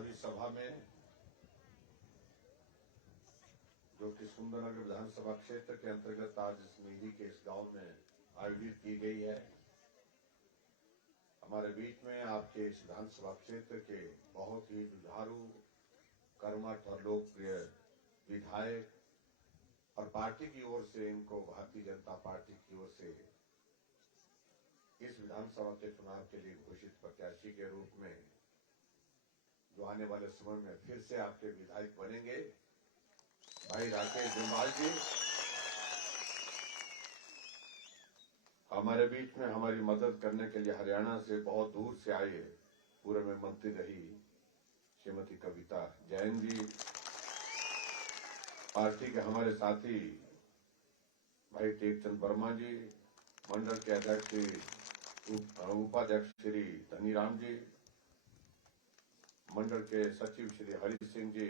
आज इस सभा में जो कि सुंदरनगर विधानसभा क्षेत्र के अंतर्गत आज इस नीरी के इस गांव में आयोजित की गई है। हमारे बीच में आपके इस विधानसभा क्षेत्र के बहुत ही जुझारू, कर्मठ और लोकप्रिय विधायक और पार्टी की ओर से इनको भारतीय जनता पार्टी की ओर से इस विधानसभा के चुनाव के लिए घोषित प्रत्याशी के रूप में जो आने वाले समय में फिर से आपके विधायक बनेंगे, भाई राकेश जम्वाल जी हमारे बीच में हमारी मदद करने के लिए हरियाणा से बहुत दूर से आए पूर्व में मंत्री रही श्रीमती कविता जैन जी, पार्टी के हमारे साथी भाई टेकचंद वर्मा जी, मंडल के अध्यक्ष उपाध्यक्ष श्री धनीराम जी, मंडल के सचिव श्री हरि सिंह जी,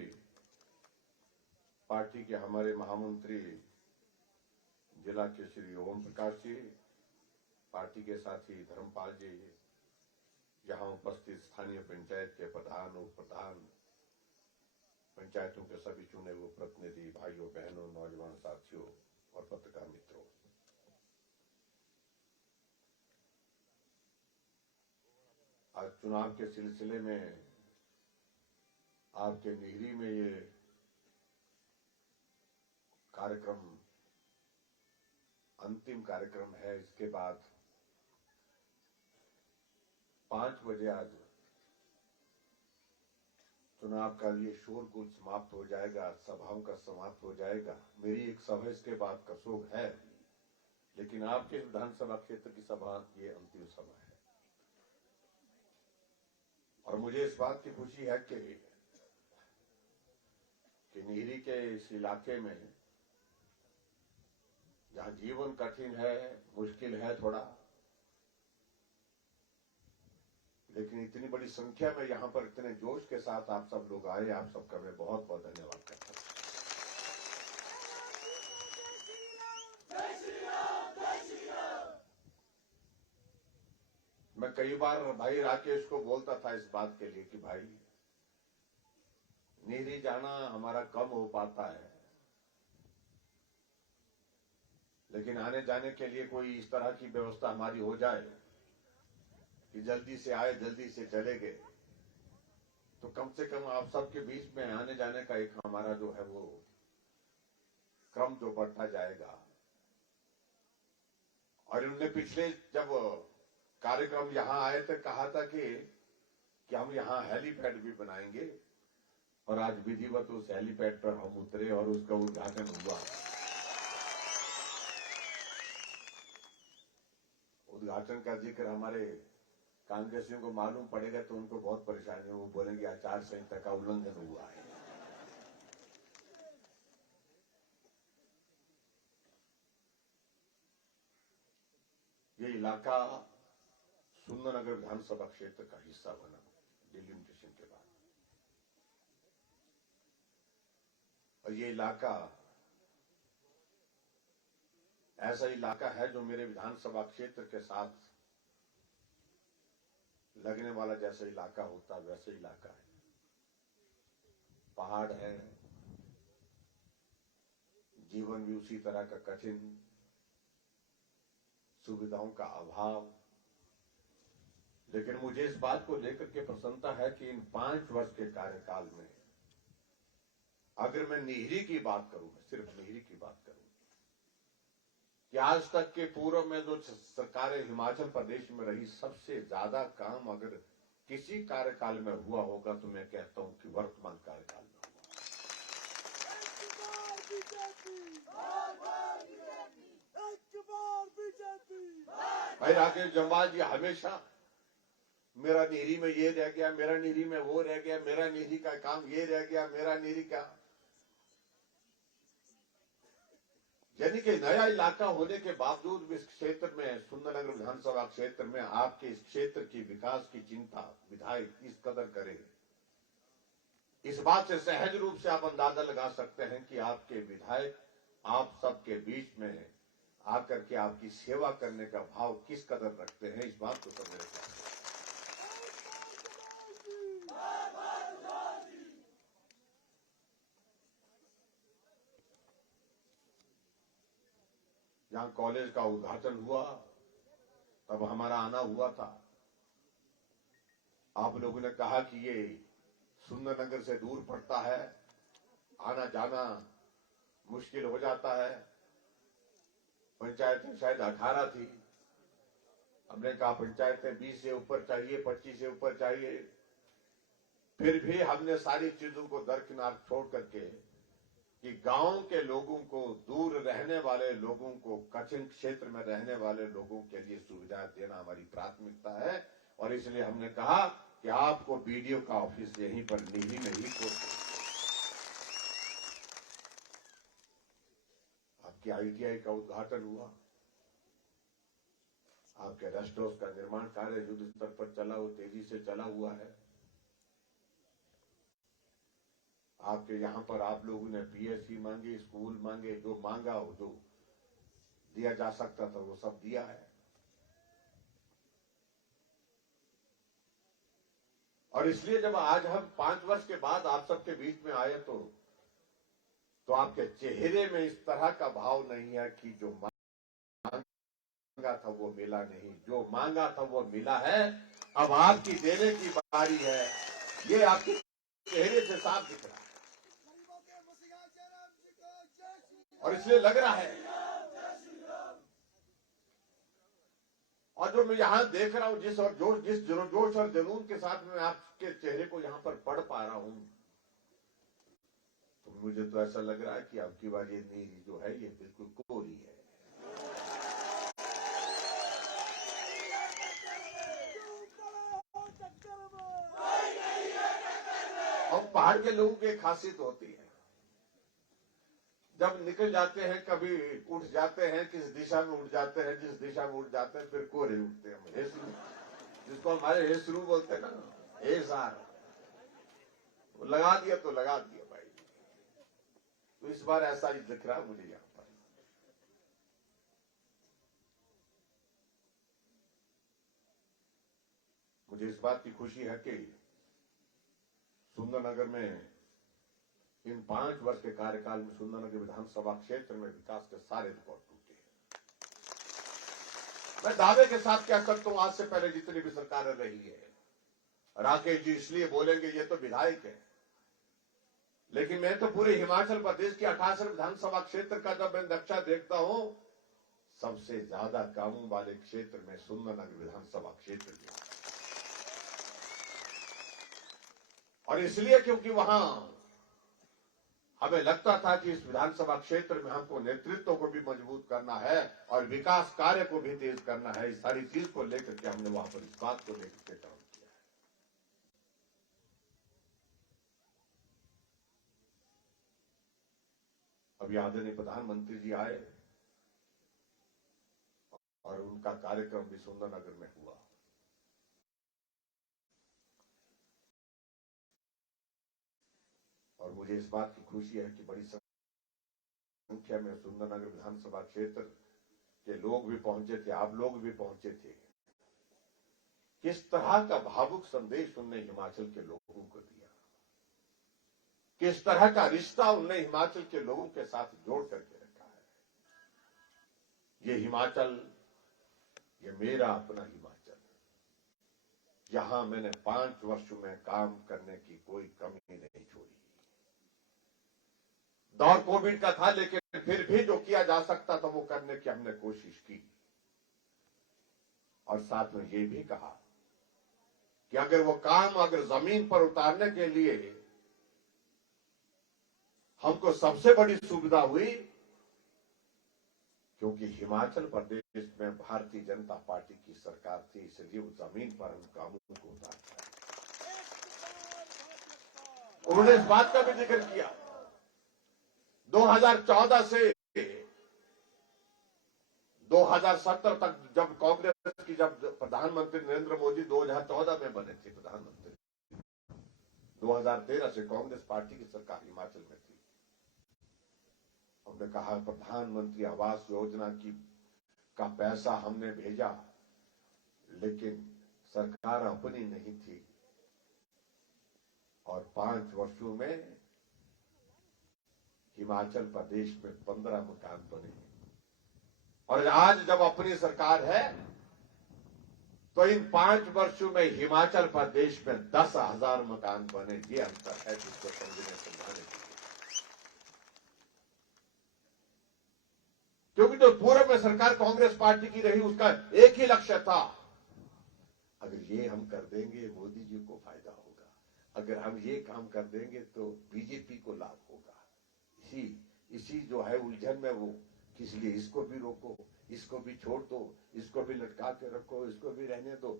पार्टी के हमारे महामंत्री जिला के श्री ओम प्रकाश जी, पार्टी के साथी धर्मपाल जी, यहाँ उपस्थित स्थानीय पंचायत के प्रधान, उप प्रधान, पंचायतों के सभी चुने हुए प्रतिनिधि, भाइयों बहनों, नौजवान साथियों और पत्रकार मित्रों, आज चुनाव के सिलसिले में आपके नीरी में ये कार्यक्रम अंतिम कार्यक्रम है। इसके बाद 5 बजे आज चुनाव का ये शोरगुल समाप्त हो जाएगा, सभाओं का समाप्त हो जाएगा। मेरी एक सभा इसके बाद कसोग है, लेकिन आपके विधानसभा क्षेत्र की सभा ये अंतिम सभा है। और मुझे इस बात की खुशी है कि नीरी के इस इलाके में जहां जीवन कठिन है, मुश्किल है थोड़ा, लेकिन इतनी बड़ी संख्या में यहां पर इतने जोश के साथ आप सब लोग आए, आप सबका मैं बहुत बहुत धन्यवाद करता हूं। मैं कई बार भाई राकेश को बोलता था इस बात के लिए कि भाई नीरी जाना हमारा कम हो पाता है, लेकिन आने जाने के लिए कोई इस तरह की व्यवस्था हमारी हो जाए कि जल्दी से आए जल्दी से चले गए, तो कम से कम आप सबके बीच में आने जाने का एक हमारा जो है वो क्रम जो बढ़ता जाएगा। और उनने पिछले जब कार्यक्रम यहां आए थे कहा था कि हम यहां हेलीपैड भी बनाएंगे, और आज विधिवत उस हेलीपैड पर हम उतरे और उसका उद्घाटन हुआ। उद्घाटन का जिक्र हमारे कांग्रेसियों को मालूम पड़ेगा तो उनको बहुत परेशानी, वो बोलेंगे आचार संहिता का उल्लंघन हुआ है। ये इलाका सुंदरनगर विधानसभा क्षेत्र का हिस्सा बना डिलिमिटेशन के बाद, और ये इलाका ऐसा इलाका है जो मेरे विधानसभा क्षेत्र के साथ लगने वाला जैसा इलाका होता वैसा इलाका है। पहाड़ है, जीवन भी उसी तरह का कठिन, सुविधाओं का अभाव, लेकिन मुझे इस बात को लेकर के प्रसन्नता है कि इन 5 वर्ष के कार्यकाल में अगर मैं नीरी की बात करूं, सिर्फ नीरी की बात करूं, कि आज तक के पूर्व में जो सरकारें हिमाचल प्रदेश में रही, सबसे ज्यादा काम अगर किसी कार्यकाल में हुआ होगा तो मैं कहता हूं कि वर्तमान कार्यकाल में हुआ। भाई राकेश जम्वाल जी हमेशा मेरा नीरी में ये रह गया, मेरा नीरी में वो रह गया, मेरा नीरी का काम ये रह गया, मेरा नीरी का, यानी कि नया इलाका होने के बावजूद इस क्षेत्र में, सुंदरनगर विधानसभा क्षेत्र में आपके इस क्षेत्र की विकास की चिंता विधायक इस कदर करे, इस बात से सहज रूप से आप अंदाजा लगा सकते हैं कि आपके विधायक आप सबके बीच में आकर के आपकी सेवा करने का भाव किस कदर रखते हैं, इस बात को समझ रखा। जहां कॉलेज का उद्घाटन हुआ तब हमारा आना हुआ था। आप लोगों ने कहा कि ये सुंदरनगर से दूर पड़ता है, आना जाना मुश्किल हो जाता है। पंचायतें शायद 18 थी, हमने कहा पंचायतें 20 से ऊपर चाहिए, 25 से ऊपर चाहिए। फिर भी हमने सारी चीजों को दरकिनार छोड़ करके कि गांव के लोगों को, दूर रहने वाले लोगों को, कठिन क्षेत्र में रहने वाले लोगों के लिए सुविधा देना हमारी प्राथमिकता है। और इसलिए हमने कहा कि आपको बीडीओ का ऑफिस यहीं पर नीली में ही खोल, आपकी आईटीआई का उद्घाटन हुआ, आपके रेस्ट हाउस का निर्माण कार्य युद्ध स्तर पर चला, वो तेजी से चला हुआ है। आपके यहां पर आप लोगों ने पीएससी मांगे, स्कूल मांगे, जो मांगा हो, जो दिया जा सकता था वो सब दिया है। और इसलिए जब आज हम 5 वर्ष के बाद आप सबके बीच में आए तो आपके चेहरे में इस तरह का भाव नहीं है कि जो मांगा था वो मिला नहीं, जो मांगा था वो मिला है। अब आपकी देने की बारी है, ये आपके चेहरे से साफ दिख रहा है। और इसलिए लग रहा है, और जो मैं यहां देख रहा हूं, जिस जोश और जुनून के साथ मैं आपके चेहरे को यहां पर पढ़ पा रहा हूं, तो मुझे तो ऐसा लग रहा है कि आपकी बार ये नींद जो है ये बिल्कुल कोरी है। और पहाड़ के लोगों की एक खासियत होती है, जब निकल जाते हैं कभी उठ जाते हैं, किस दिशा में उठ जाते हैं, जिस दिशा में उठ जाते हैं फिर कोरे उठते हैं, हेसरू, जिसको हमारे हेसरू बोलते हैं ना, हेसार लगा दिया तो लगा दिया भाई। तो इस बार ऐसा ही दिख रहा मुझे यहां पर। मुझे इस बात की खुशी है कि सुंदरनगर में इन 5 वर्ष के कार्यकाल में सुंदरनगर विधानसभा क्षेत्र में विकास के सारे रिकॉर्ड टूटे हैं। मैं दावे के साथ कह सकता हूं, आज से पहले जितनी भी सरकारें रही है, राकेश जी इसलिए बोलेंगे ये तो विधायक है, लेकिन मैं तो पूरे हिमाचल प्रदेश की 68 विधानसभा क्षेत्र का जब मैं नक्शा देखता हूं, सबसे ज्यादा कामों वाले क्षेत्र में सुंदरनगर विधानसभा क्षेत्र में। और इसलिए क्योंकि वहां हमें लगता था कि इस विधानसभा क्षेत्र में हमको नेतृत्व को भी मजबूत करना है और विकास कार्य को भी तेज करना है। इस सारी चीज को लेकर के हमने वहां पर इस बात को लेकर के काम किया है। अभी आदरणीय प्रधानमंत्री जी आए और उनका कार्यक्रम भी सुंदरनगर में हुआ। और मुझे इस बात की खुशी है कि बड़ी संख्या में सुंदरनगर विधानसभा क्षेत्र के लोग भी पहुंचे थे, आप लोग भी पहुंचे थे। किस तरह का भावुक संदेश उनने हिमाचल के लोगों को दिया, किस तरह का रिश्ता उनने हिमाचल के लोगों के साथ जोड़ करके रखा है। ये हिमाचल, ये मेरा अपना हिमाचल, जहां मैंने 5 वर्ष में काम करने की कोई कमी नहीं छोड़ी। दौर कोविड का था, लेकिन फिर भी जो किया जा सकता था वो करने की हमने कोशिश की। और साथ में ये भी कहा कि अगर वो काम अगर जमीन पर उतारने के लिए हमको सबसे बड़ी सुविधा हुई, क्योंकि हिमाचल प्रदेश में भारतीय जनता पार्टी की सरकार थी, इसलिए उस जमीन पर हम कामों को उतारते हैं। उन्होंने इस बात का भी जिक्र किया, 2014 से 2017 तक जब कांग्रेस की, जब प्रधानमंत्री नरेंद्र मोदी 2014 में बने थे प्रधानमंत्री, 2013 से कांग्रेस पार्टी की सरकार हिमाचल में थी। हमने कहा प्रधानमंत्री आवास योजना का पैसा हमने भेजा, लेकिन सरकार अपनी नहीं थी। और 5 वर्षों में हिमाचल प्रदेश में 15 मकान बने और आज जब अपनी सरकार है तो इन 5 वर्षों में हिमाचल प्रदेश में 10,000 मकान बने। ये अंतर है जिसको समझने समझाने के लिए। क्योंकि जो पूर्व में सरकार कांग्रेस पार्टी की रही उसका एक ही लक्ष्य था, अगर ये हम कर देंगे मोदी जी को फायदा होगा, अगर हम ये काम कर देंगे तो बीजेपी को लाभ होगा। इसी जो है उलझन में वो इसलिए इसको भी रोको, इसको भी छोड़ दो, इसको भी लटका के रखो, इसको भी रहने दो,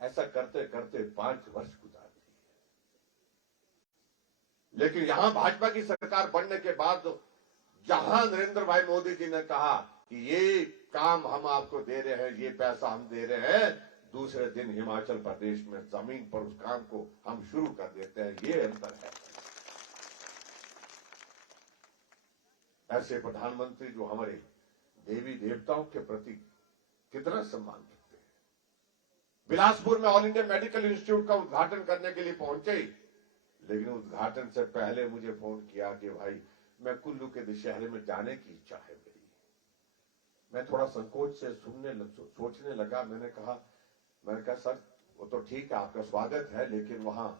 ऐसा करते करते 5 वर्ष गुजार दिए। लेकिन यहां भाजपा की सरकार बनने के बाद जहां नरेंद्र भाई मोदी जी ने कहा कि ये काम हम आपको दे रहे हैं, ये पैसा हम दे रहे हैं, दूसरे दिन हिमाचल प्रदेश में जमीन पर उस काम को हम शुरू कर देते हैं। ये अंतर है। ऐसे प्रधानमंत्री जो हमारे देवी देवताओं के प्रति कितना सम्मान रखते हैं। बिलासपुर में ऑल इंडिया मेडिकल इंस्टीट्यूट का उद्घाटन करने के लिए पहुंचे, लेकिन उद्घाटन से पहले मुझे फोन किया कि भाई मैं कुल्लू के दशहरे में जाने की इच्छा है मेरी। मैं थोड़ा संकोच से सोचने लगा। मैंने कहा सर वो तो ठीक है, आपका स्वागत है, लेकिन वहां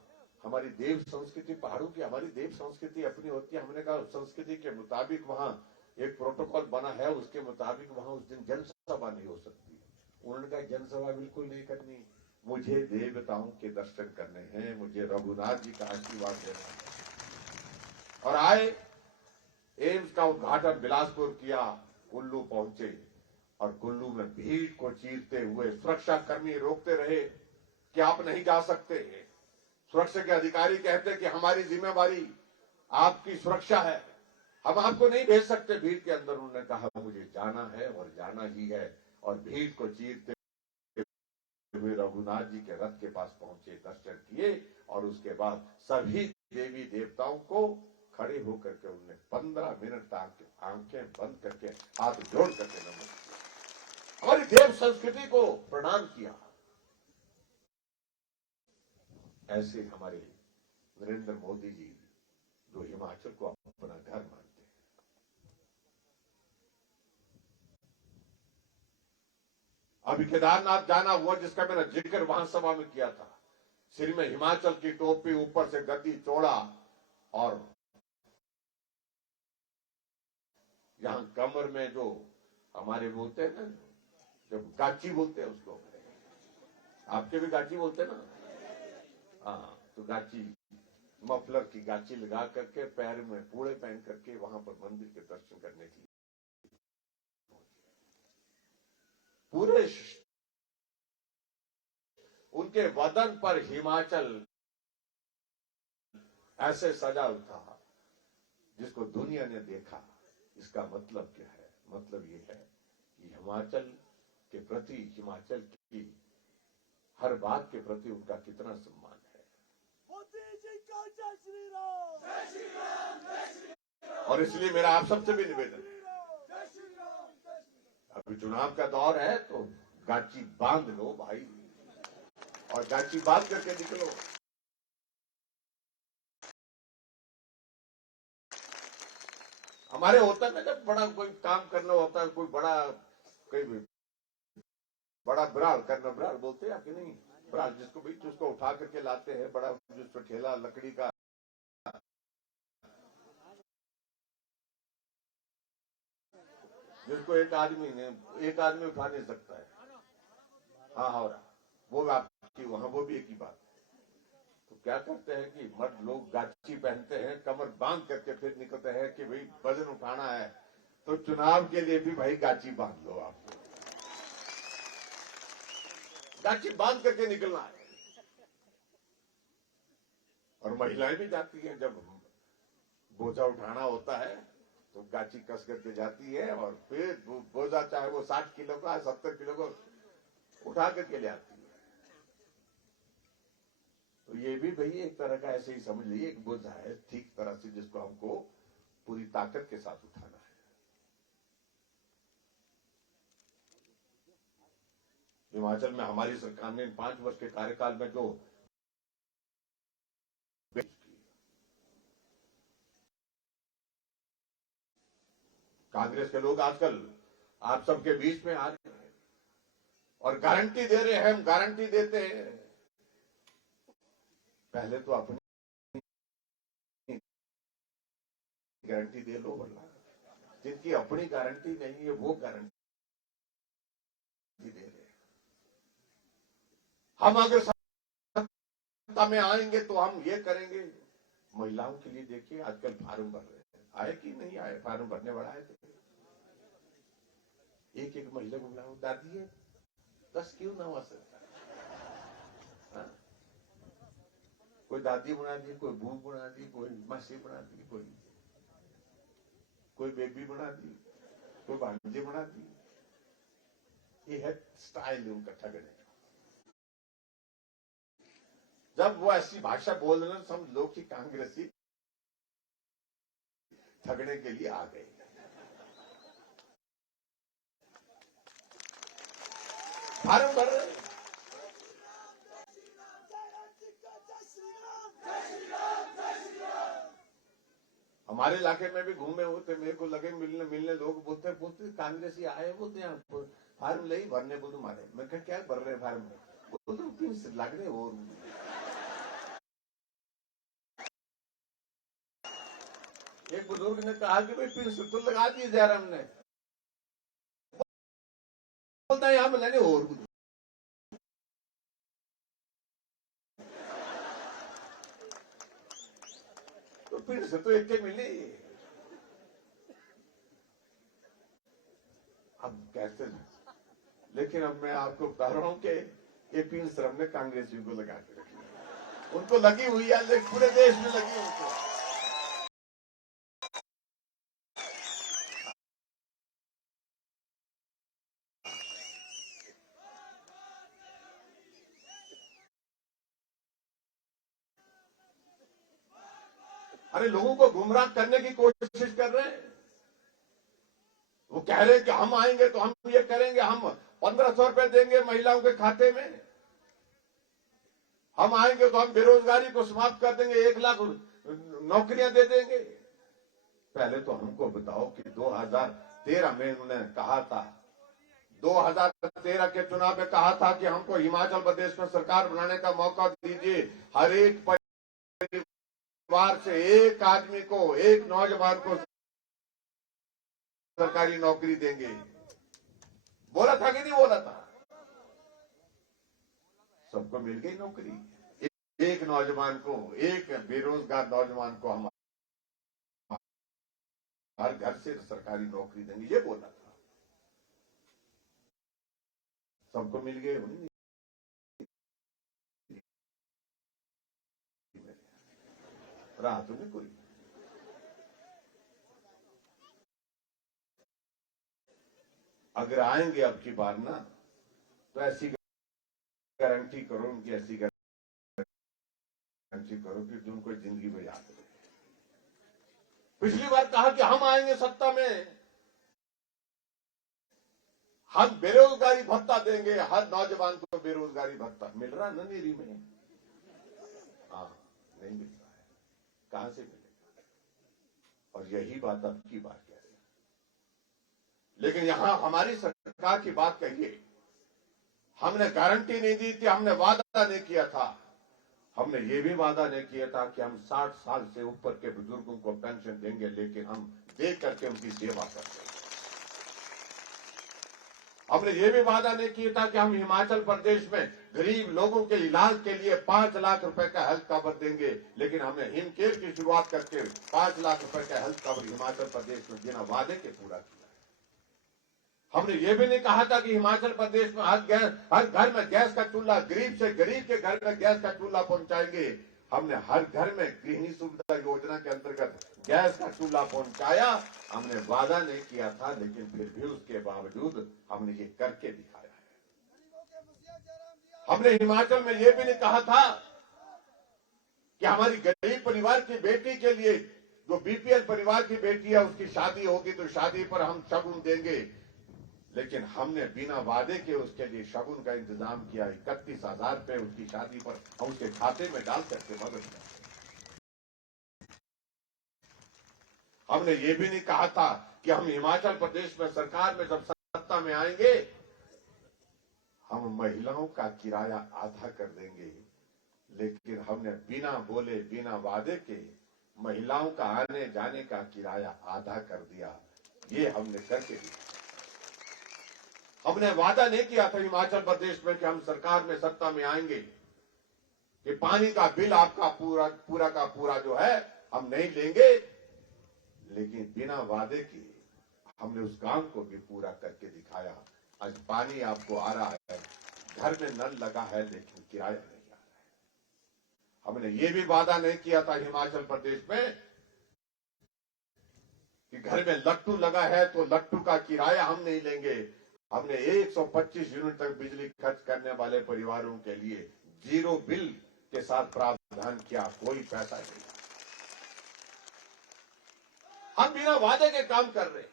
हमारी देव संस्कृति, पहाड़ों की हमारी देव संस्कृति अपनी होती है। हमने कहा संस्कृति के मुताबिक वहां एक प्रोटोकॉल बना है, उसके मुताबिक वहां उस दिन जनसभा नहीं हो सकती। उन्होंने कहा जनसभा बिल्कुल नहीं करनी, मुझे देवताओं के दर्शन करने हैं, मुझे रघुनाथ जी का आशीर्वाद लेना है। और आए, एम्स का उद्घाटन बिलासपुर किया, कुल्लू पहुंचे और कुल्लू में भीड़ को चीरते हुए सुरक्षा कर्मी रोकते रहे कि आप नहीं जा सकते। सुरक्षा के अधिकारी कहते कि हमारी जिम्मेवारी आपकी सुरक्षा है, हम आपको नहीं भेज सकते भीड़ के अंदर। उन्होंने कहा मुझे जाना है और जाना ही है, और भीड़ को चीरते हुए रघुनाथ जी के रथ के पास पहुंचे, दर्शन किए और उसके बाद सभी देवी देवताओं को खड़े होकर के उन्होंने 15 मिनट आंखें बंद करके हाथ जोड़ करके नमन किया, हमारी देव संस्कृति को प्रणाम किया। ऐसे हमारे नरेंद्र मोदी जी जो हिमाचल को अपना घर मानते हैं। अभी केदारनाथ जाना हुआ जिसका मैंने जिक्र वहां सभा में किया था। सिर में हिमाचल की टोपी, ऊपर से गद्दी चौड़ा, और यहां कमर में जो हमारे बोलते हैं ना, जब गाची बोलते हैं उसको, आपके भी गाची बोलते हैं ना, हाँ, तो गाची, मफलर की गाची लगा करके पैर में पूड़े पहन करके वहां पर मंदिर के दर्शन करने की पूरे उनके वदन पर हिमाचल ऐसे सजा था जिसको दुनिया ने देखा। इसका मतलब क्या है? मतलब ये है कि हिमाचल के प्रति, हिमाचल की हर बात के प्रति उनका कितना सम्मान है। और इसलिए मेरा आप सबसे भी निवेदन है, अभी चुनाव का दौर है तो गाची बांध लो भाई, और गाची बांध करके निकलो। हमारे होता है ना, जब बड़ा कोई काम करना होता है, कोई बड़ा, कोई बड़ा ब्राल करना, ब्राल बोलते हैं कि नहीं, ब्राल जिसको भी उसको उठा करके लाते हैं, बड़ा जिसको ठेला लकड़ी का, जिसको एक आदमी उठा नहीं सकता है। हाँ, हो रहा वो आपकी वहां वो भी एक ही बात है। तो क्या करते हैं कि मर्द लोग गाची पहनते हैं, कमर बांध करके फिर निकलते हैं कि भाई वजन उठाना है, तो चुनाव के लिए भी भाई गाची बांध लो, आपको गाची बांध करके निकलना है। और महिलाएं भी जाती हैं, जब बोझा उठाना होता है तो गाची कस करके जाती है, और फिर बोझा चाहे वो 60 किलो का 70 किलो को उठा करके ले आती है। तो ये भी भाई एक तरह का ऐसे ही समझ लीजिए, एक बोझा है ठीक तरह से, जिसको हमको पूरी ताकत के साथ उठाना है। हिमाचल में हमारी सरकार ने 5 वर्ष के कार्यकाल में जो कांग्रेस के लोग आजकल आप सबके बीच में आ रहे हैं और गारंटी दे रहे हैं, हम गारंटी देते हैं। पहले तो अपनी गारंटी दे लो, वरना जिनकी अपनी गारंटी नहीं है वो गारंटी दे रहे हैं। हम अगर सत्ता में आएंगे तो हम ये करेंगे। महिलाओं के लिए देखिए आजकल फार्म भर रहे हैं, आए कि नहीं आए, फार्म भरने वाला है तो एक एक महिला को बुलाओ, दादी है 10 क्यों ना हो सकता, कोई दादी बना दी, कोई बू बना दी, कोई मासी बना दी, कोई बेबी बना दी, कोई भांजी बना दी। ये है स्टाइल उनका ठगने का। जब वो ऐसी भाषा बोल रहे समझ लो कि कांग्रेसी ठगने के लिए आ गए। फार्म भर रहे। हमारे इलाके में भी घूमे होते, मेरे को लगे मिलने लोग बोलते कांग्रेसी आए, बोलते यहाँ फार्म ले भरने बोल तुम्हारे। मैं क्या भर रहे फार्म, बोलते लग रहे और एक बुजुर्ग ने कहा कि भाई पिंस तो लगा दिए जयराम ने, बोलता है यहाँ मिलाने और कुछ। तो पिंस तो एक के मिले। अब कैसे, लेकिन अब मैं आपको बता रहा हूं कि ये पिंस हमने कांग्रेसियों को लगा के रखी, उनको लगी हुई है, लेकिन पूरे देश में लगी उनको। अरे लोगों को गुमराह करने की कोशिश कर रहे हैं। वो कह रहे हैं कि हम आएंगे तो हम ये करेंगे, हम 1500 रुपए देंगे महिलाओं के खाते में, हम आएंगे तो हम बेरोजगारी को समाप्त कर देंगे, 1 लाख नौकरियां दे देंगे। पहले तो हमको बताओ कि 2013 में उन्होंने कहा था, 2013 के चुनाव में कहा था कि हमको हिमाचल प्रदेश में सरकार बनाने का मौका दीजिए, हर एक परिवार से एक आदमी को, एक नौजवान को सरकारी नौकरी देंगे। बोला था कि नहीं बोला था? सबको मिल गई नौकरी। एक नौजवान को, एक बेरोजगार नौजवान को हम हर घर से सरकारी नौकरी देंगे, ये बोला था। सबको मिल गए, राहत में कोई। अगर आएंगे अब की बार ना, तो ऐसी गारंटी करो, उनकी ऐसी गारंटी करो कि उनको जिंदगी में याद रहे। पिछली बार कहा कि हम आएंगे सत्ता में, हम बेरोजगारी भत्ता देंगे, हर नौजवान को बेरोजगारी भत्ता मिल रहा ना नीरी में? हाँ, नहीं मिल रहा है, कहां से मिलेगा? और यही बात अब की बात कह रहे हैं। लेकिन यहां हमारी सरकार की बात कहिए, हमने गारंटी नहीं दी थी, हमने वादा नहीं किया था। हमने ये भी वादा नहीं किया था कि हम 60 साल से ऊपर के बुजुर्गों को पेंशन देंगे, लेकिन हम दे करके उनकी सेवा करते हैं। हमने ये भी वादा नहीं किया था कि हम हिमाचल प्रदेश में गरीब लोगों के इलाज के लिए 5 लाख रुपए का हेल्थ कवर देंगे, लेकिन हमने हिमकेयर की शुरुआत करके 5 लाख रुपए का हेल्थ कवर हिमाचल प्रदेश में बिना वादे के पूरा किया। हमने ये भी नहीं कहा था कि हिमाचल प्रदेश में हर घर में गैस का चूल्हा, गरीब से गरीब के घर में गैस का चूल्हा पहुंचाएंगे। हमने हर घर में गृहिणी सुविधा योजना के अंतर्गत गैस का चूल्हा पहुंचाया। हमने वादा नहीं किया था, लेकिन फिर भी उसके बावजूद हमने ये करके दिखाया है। हमने हिमाचल में ये भी नहीं कहा था कि हमारी गरीब परिवार की बेटी के लिए, जो बीपीएल परिवार की बेटी है, उसकी शादी होगी तो शादी पर हम शगुन देंगे, लेकिन हमने बिना वादे के उसके लिए शगुन का इंतजाम किया। 31,000 रुपए उसकी शादी पर हम उसके खाते में डाल सकते मदद कर। हमने ये भी नहीं कहा था कि हम हिमाचल प्रदेश में सरकार में जब सत्ता सत्ता में आएंगे, हम महिलाओं का किराया आधा कर देंगे। लेकिन हमने बिना बोले बिना वादे के महिलाओं का आने जाने का किराया आधा कर दिया। ये हमने करके दिया। हमने वादा नहीं किया था हिमाचल प्रदेश में कि हम सरकार में सत्ता में आएंगे कि पानी का बिल आपका पूरा का पूरा जो है हम नहीं लेंगे। लेकिन बिना वादे के हमने उस काम को भी पूरा करके दिखाया। आज पानी आपको आ रहा है, घर में नल लगा है, लेकिन किराया नहीं आ रहा है। हमने ये भी वादा नहीं किया था हिमाचल प्रदेश में कि घर में लट्टू लगा है तो लट्टू का किराया हम नहीं लेंगे। हमने 125 यूनिट तक बिजली खर्च करने वाले परिवारों के लिए जीरो बिल के साथ प्रावधान किया, कोई पैसा नहीं। हम बिना वादे के काम कर रहे हैं।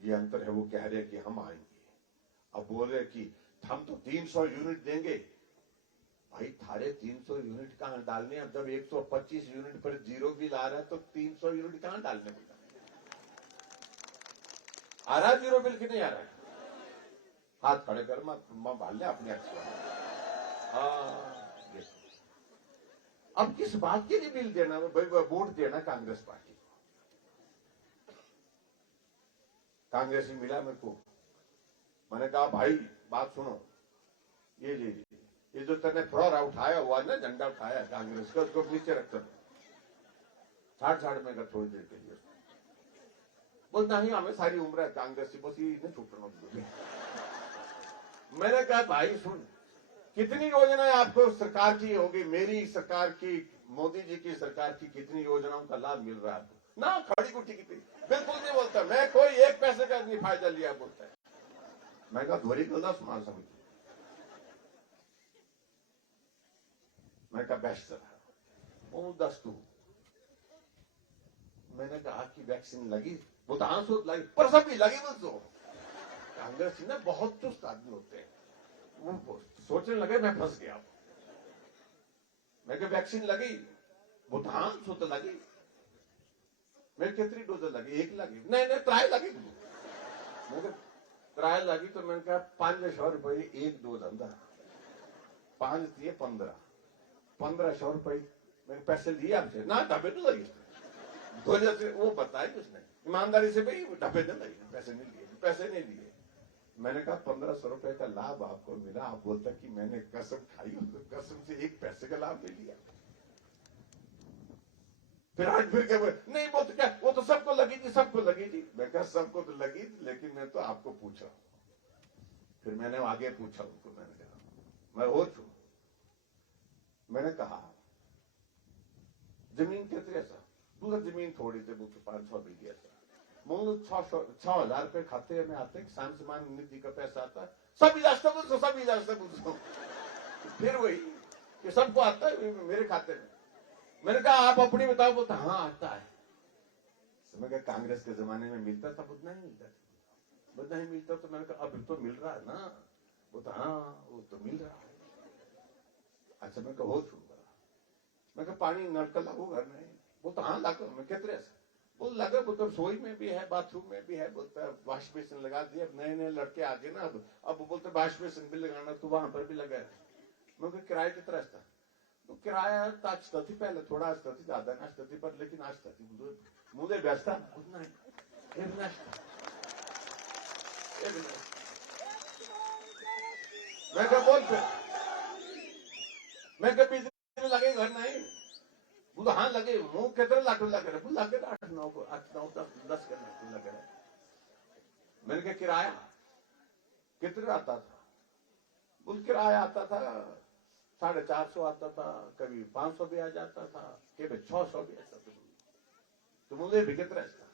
ये अंतर है। वो कह रहे हैं कि हम आएंगे, अब बोल रहे कि हम तो 300 यूनिट देंगे। भाई थारे 300 यूनिट कहां डालने? अब जब 125 यूनिट पर जीरो बिल आ रहा है तो 300 यूनिट कहां डालने पड़ता? आ रहा है जीरो बिल कि नहीं आ रहा है? हाथ खड़े कर मत भाल ले अपने अब किस बात के लिए बिल देना? भाई वोट देना कांग्रेस पार्टी को। कांग्रेस ही मिला मेरे को। मैंने कहा भाई बात सुनो, ये जो तेने फ्लोरा उठाया हुआ ना, झंडा उठाया कांग्रेस का, उसको नीचे रखता छाड़ में कर थोड़ी देर के लिए। बोल नहीं, हमें सारी उम्र है कांग्रेस की, बस ये छूटना। मैंने कहा भाई सुन, कितनी योजनाएं आपको सरकार की होगी, मेरी सरकार की, मोदी जी की सरकार की कितनी योजनाओं का लाभ मिल रहा है आपको? ना खड़ी गुट्टी की बिल्कुल नहीं बोलता। मैं कोई एक पैसे का नहीं फायदा लिया बोलता है। मैं कहा धोरी को 10 मान समझ। मैं कहा बेस्ट रहा वो 10 तू। मैंने कहा आपकी वैक्सीन लगी? वो तो आंसू लगी, पर सभी लगी। वो कांग्रेस में बहुत चुस्त आदमी होते हैं। वो सोचने लगे मैं फंस गया। मैं कहा वैक्सीन लगी? वो तो तो लगी। मैं कितनी डोज लगी? 1 लगी? नहीं ट्रायल लगी। मैं ट्रायल लगी तो मैंने कहा 500 रुपये 1 डोज अंदर, 5 दिए 1500 रुपये मैंने पैसे लिए आपसे ना। ढाबे तो लगी वजह से वो बताया उसने ईमानदारी से, भाई ढाबे नहीं लगी, पैसे नहीं लिए। मैंने कहा 1500 रुपए का लाभ आपको मिला, आप बोलता कि मैंने कसम खाई, तो कसम से 1 पैसे का लाभ नहीं लिया। फिर आज फिर क्या नहीं बोलते क्या? वो तो सबको लगी थी, सबको लगी थी। मैं कहा सबको तो लगी थी, लेकिन मैं तो आपको पूछा। फिर मैंने आगे पूछा उनको, मैंने कहा मैं हो छू। मैंने कहा जमीन कितनी? ऐसा पूरा जमीन थोड़ी सी, 500 बीघे ऐसा। 6,000 रुपए खाते में आते, किसान सम्मान निधि का पैसा आता है। सब इलाज पूछो। फिर वही कि सबको आता है मेरे खाते में। मैंने कहा आप अपनी बताओ। बोलता हाँ आता है। मैं कहा कांग्रेस के जमाने में मिलता था? उतना ही मिलता था। उतना ही मिलता। तो मैंने कहा अब तो मिल रहा है ना? बोलता हाँ वो तो मिल रहा है। अच्छा मैं कहा हो छूंगा। मैं कहा पानी नल का लागू घर में? बोलता हाँ लागू। मैं कितने वो लगा? बोलता रसोई में भी है, बाथरूम में भी है। बोलता वॉश बेसिन लगा दिया। अब नए लड़के आ गए ना, अब बोलते वॉश बेसिन भी लगाना, तो वहां पर भी लगा है। मैं किराया कितना था? तो किराया आजता थी, पहले थोड़ा आजता थी, ज्यादा ना आजता थी, पर लेकिन आजता थी मुझे व्यस्त उतना मैं क्या बोल फिर मैं क्या बिजली लगे घर नहीं? बोला हाँ लगे। मुंह कितने लाटू लगे रहे? बोला लगे 8, 9 को 8, 9, 10 करने लगे रहे। मैंने क्या किराया कितने आता था? बोल किराया आता था 450 आता था, कभी 500 भी आ जाता था, कभी 600 भी आता था। तो मुझे भी कितना था?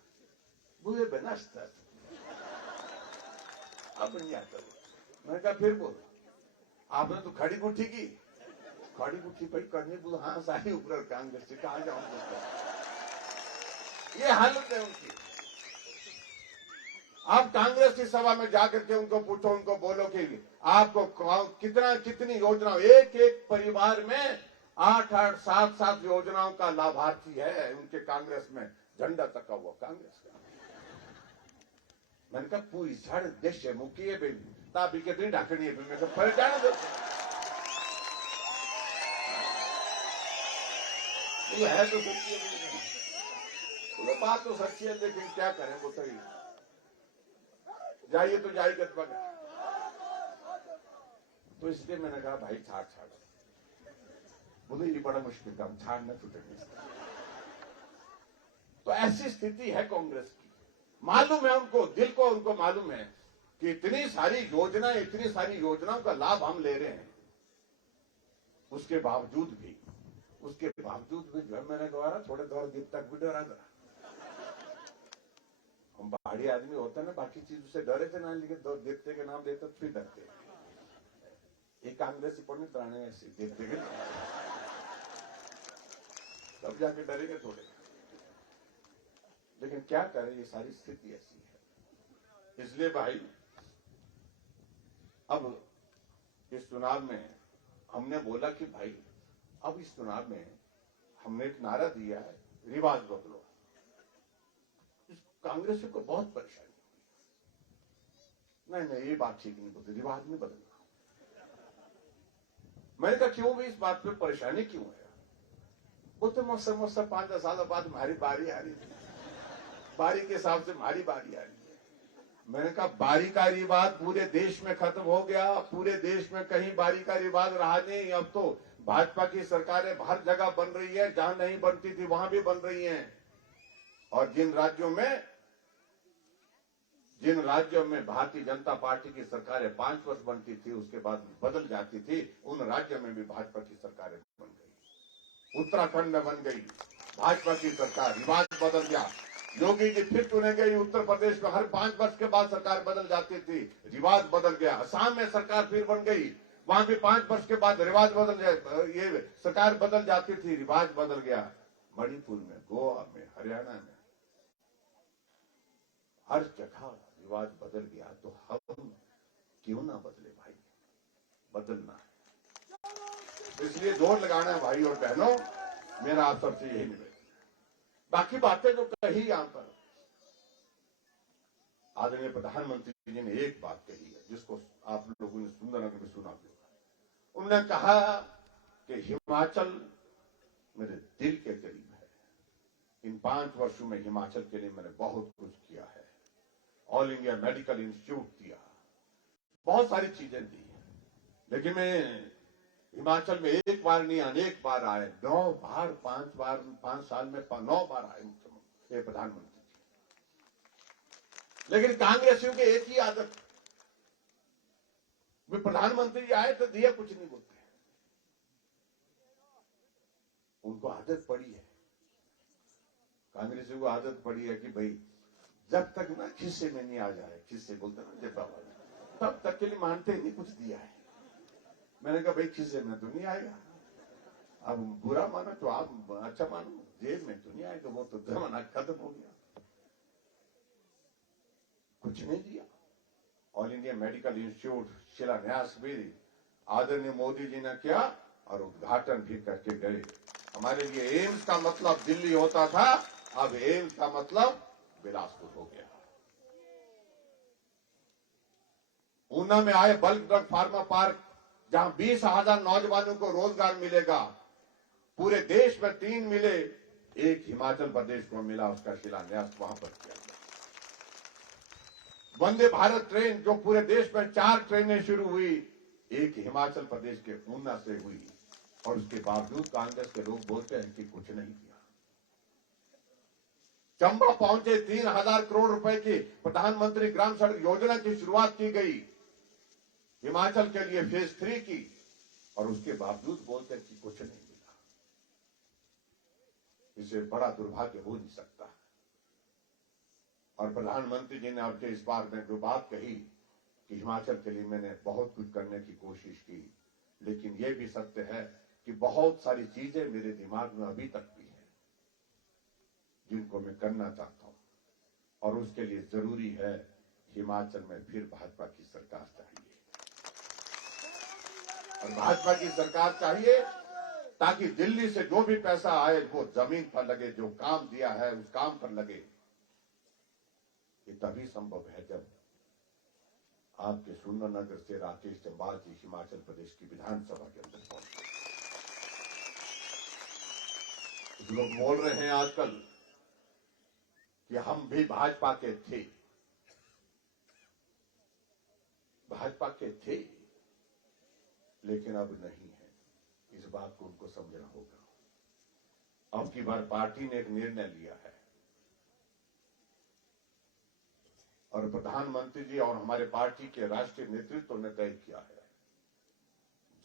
मुझे बेनाश्ता अब नहीं आता। मैंने कहा फिर बोल आपने तो खड़ी गुट्ठी की। खड़ी गुट्ठी भाई करनी? बोल हाँ सारी ऊपर कांग्रेस से कहा जाऊंगा। ये हालत है उनकी। आप कांग्रेस की सभा में जाकर के उनको पूछो, उनको बोलो कि आपको कितनी योजना, एक परिवार में 8, 7 योजनाओं का लाभार्थी है उनके कांग्रेस में, झंडा तका हुआ कांग्रेस का। मैंने कहा पूरी झाड़ देश है मुक्की है तापी कितनी ढाकनी है मैं कहा पर जाने दो वो है तो सच्ची है तो बात तो सच्ची है लेकिन क्या करें वो सही जाइए तो जाइए कतबा तो इसलिए मैंने कहा भाई छाड़ बोले ये बड़ा मुश्किल काम छाड़ न छूटेंगे तो ऐसी स्थिति है कांग्रेस की मालूम है उनको दिल को उनको मालूम है कि इतनी सारी योजनाओं का लाभ हम ले रहे हैं उसके बावजूद भी जो है मैंने कहा थोड़े दौर दिन तक भी डरा हम पहाड़ी आदमी होते हैं ना बाकी चीजों से डरे थे ना लेकिन देखते के नाम लेते फिर डरते एक कांग्रेसी पढ़ने डराने ऐसे देखते के तब जाके डरेंगे थोड़े लेकिन क्या करें ये सारी स्थिति ऐसी है इसलिए भाई अब इस चुनाव में हमने बोला कि भाई अब इस चुनाव में हमने एक नारा दिया है रिवाज बदलो कांग्रेस को बहुत परेशानी नहीं ये बात ठीक नहीं बोलती रिवाज नहीं बदलना मैंने कहा क्यों भी इस बात पे परेशानी क्यों है वो तो मौसम 5 साल बाद हमारी बारी आ रही थी बारी के हिसाब से हमारी बारी आ रही है मैंने कहा बारी का रिवाज पूरे देश में खत्म हो गया पूरे देश में कहीं बारी का रिवाज रहा नहीं अब तो भाजपा की सरकारें हर जगह बन रही है जहां नहीं बनती थी वहां भी बन रही हैं और जिन राज्यों में भारतीय जनता पार्टी की सरकारें 5 वर्ष बनती थी उसके बाद बदल जाती थी उन राज्यों में भी भाजपा की सरकारें बन गई उत्तराखंड में बन गई भाजपा की सरकार रिवाज बदल गया योगी जी फिर चुने गई उत्तर प्रदेश में हर 5 वर्ष के बाद सरकार बदल जाती थी रिवाज बदल गया असम में सरकार फिर बन गई वहां भी 5 वर्ष के बाद रिवाज बदल गया ये सरकार बदल जाती थी रिवाज बदल गया मणिपुर में गोवा में हरियाणा में हर जगह रिवाज बदल गया तो हम क्यों ना बदले भाई बदलना है इसलिए जोर लगाना है भाई और बहनों मेरा आप सबसे यही निवेदन बाकी बातें जो कही यहां पर आदरणीय प्रधानमंत्री जी ने एक बात कही है जिसको आप लोगों ने सुंदरनगर में सुना भी होगा उन्होंने कहा कि हिमाचल मेरे दिल के करीब है इन 5 वर्षों में हिमाचल के लिए मैंने बहुत कुछ किया है ऑल इंडिया मेडिकल इंस्टीट्यूट दिया बहुत सारी चीजें दी लेकिन मैं हिमाचल में एक बार नहीं अनेक बार आए 9 बार 5 साल में 9 बार आए मुख्यमंत्री प्रधानमंत्री लेकिन कांग्रेसियों की एक ही आदत वे प्रधानमंत्री आए तो दिया कुछ नहीं बोलते उनको आदत पड़ी है कांग्रेसियों को आदत पड़ी है कि भाई जब तक ना खिस्से में नहीं आ जाए खिस्से बोलते ना जेबा वाले तब तक के लिए मानते नहीं कुछ दिया है मैंने कहा भाई खिस्से में तो नहीं आएगा अब बुरा मानो तो आप अच्छा मानो जेब में तो नहीं आएगा वो तो जमाना खत्म हो गया कुछ नहीं दिया ऑल इंडिया मेडिकल इंस्टीट्यूट शिलान्यास भी आदरणीय मोदी जी ने किया और उद्घाटन भी करके गए हमारे लिए एम्स का मतलब दिल्ली होता था अब एम्स का मतलब बिलासपुर हो गया ऊना में आए बल्क ड्रग फार्मा पार्क जहां 20,000 नौजवानों को रोजगार मिलेगा पूरे देश में 3 मिले एक हिमाचल प्रदेश को मिला उसका शिलान्यास वहां पर किया वंदे भारत ट्रेन जो पूरे देश में 4 ट्रेनें शुरू हुई एक हिमाचल प्रदेश के ऊना से हुई और उसके बावजूद कांग्रेस के लोग बोलते हैं कि कुछ नहीं किया चंबा पहुंचे 3,000 करोड़ रुपए की प्रधानमंत्री ग्राम सड़क योजना की शुरुआत की गई हिमाचल के लिए फेज 3 की और उसके बावजूद बोलते हैं कि कुछ नहीं मिला इसे बड़ा दुर्भाग्य हो नहीं सकता और प्रधानमंत्री जी ने आपके इस बार में जो बात कही कि हिमाचल के लिए मैंने बहुत कुछ करने की कोशिश की लेकिन यह भी सत्य है कि बहुत सारी चीजें मेरे दिमाग में अभी तक भी है जिनको मैं करना चाहता हूं और उसके लिए जरूरी है हिमाचल में फिर भाजपा की सरकार चाहिए और भाजपा की सरकार चाहिए ताकि दिल्ली से जो भी पैसा आए वो जमीन पर लगे जो काम दिया है उस काम पर लगे ये तभी संभव है जब आपके सुंदरनगर से राकेश जम्वाल जी हिमाचल प्रदेश की विधानसभा के अंदर पहुंचे। कुछ लोग बोल रहे हैं आजकल कि हम भी भाजपा के थे, लेकिन अब नहीं है। इस बात को उनको समझना होगा। अब की बार पार्टी ने एक निर्णय लिया है और प्रधानमंत्री जी और हमारे पार्टी के राष्ट्रीय नेतृत्व ने तय किया है,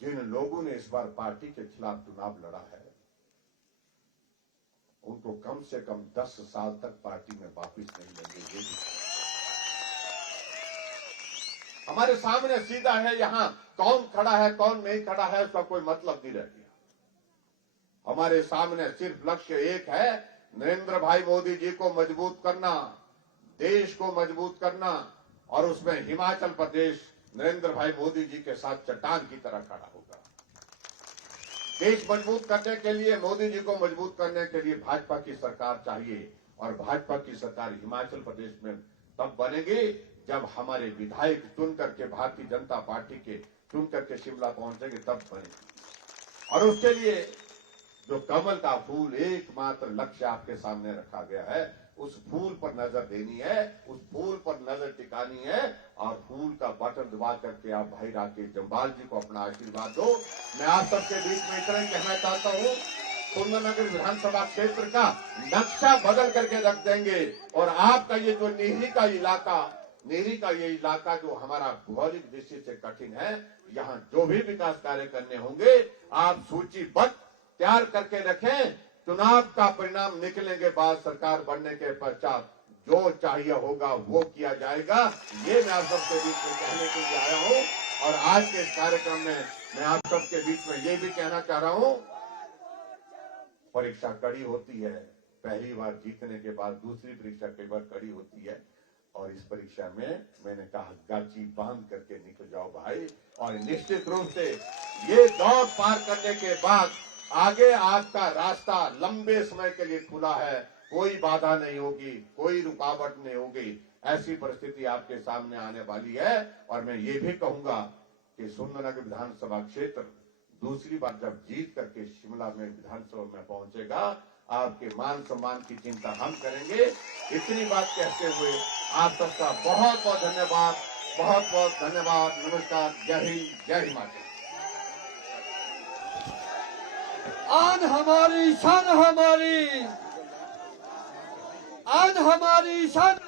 जिन लोगों ने इस बार पार्टी के खिलाफ चुनाव लड़ा है उनको कम से कम 10 साल तक पार्टी में वापस नहीं लेंगे। ये भी हमारे सामने सीधा है, यहां कौन खड़ा है कौन नहीं खड़ा है उसका कोई मतलब नहीं रह गया। हमारे सामने सिर्फ लक्ष्य एक है, नरेंद्र भाई मोदी जी को मजबूत करना, देश को मजबूत करना, और उसमें हिमाचल प्रदेश नरेंद्र भाई मोदी जी के साथ चट्टान की तरह खड़ा होगा। देश मजबूत करने के लिए, मोदी जी को मजबूत करने के लिए भाजपा की सरकार चाहिए, और भाजपा की सरकार हिमाचल प्रदेश में तब बनेगी जब हमारे विधायक चुन करके, भारतीय जनता पार्टी के चुन करके शिमला पहुंचेंगे, तब बनेगी। और उसके लिए जो कमल का फूल एकमात्र लक्ष्य आपके सामने रखा गया है, उस फूल पर नजर देनी है, उस फूल पर नजर टिकानी है, और फूल का बटन दबा करके आप भाई राकेश जम्वाल जी को अपना आशीर्वाद दो। मैं आप सबके बीच में इतना ही कहना चाहता हूँ, सुंदरनगर विधानसभा क्षेत्र का नक्शा बदल करके रख देंगे, और आपका ये जो नीरी का ये इलाका जो हमारा भौगोलिक दृष्टि से कठिन है, यहाँ जो भी विकास कार्य करने होंगे आप सूचीबद्ध तैयार करके रखें। चुनाव का परिणाम निकलने के बाद, सरकार बनने के पश्चात जो चाहिए होगा वो किया जाएगा। ये मैं आप सबके बीच में कहने के लिए आया हूँ। और आज के इस कार्यक्रम में मैं आप सबके बीच में ये भी कहना चाह रहा हूँ, परीक्षा कड़ी होती है, पहली बार जीतने के बाद दूसरी परीक्षा कई बार कड़ी होती है, और इस परीक्षा में मैंने कहा गाची बांध करके निकल जाओ भाई, और निश्चित रूप से ये दौर पार करने के बाद आगे आपका रास्ता लंबे समय के लिए खुला है, कोई बाधा नहीं होगी, कोई रुकावट नहीं होगी। ऐसी परिस्थिति आपके सामने आने वाली है। और मैं ये भी कहूंगा कि सुंदरनगर विधानसभा क्षेत्र दूसरी बार जब जीत करके शिमला में विधानसभा में पहुंचेगा, आपके मान सम्मान की चिंता हम करेंगे। इतनी बात कहते हुए आप सबका बहुत बहुत धन्यवाद, बहुत बहुत धन्यवाद। नमस्कार, जय हिंद, जय हिमाचल। आन हमारी शान हमारी, आन हमारी शान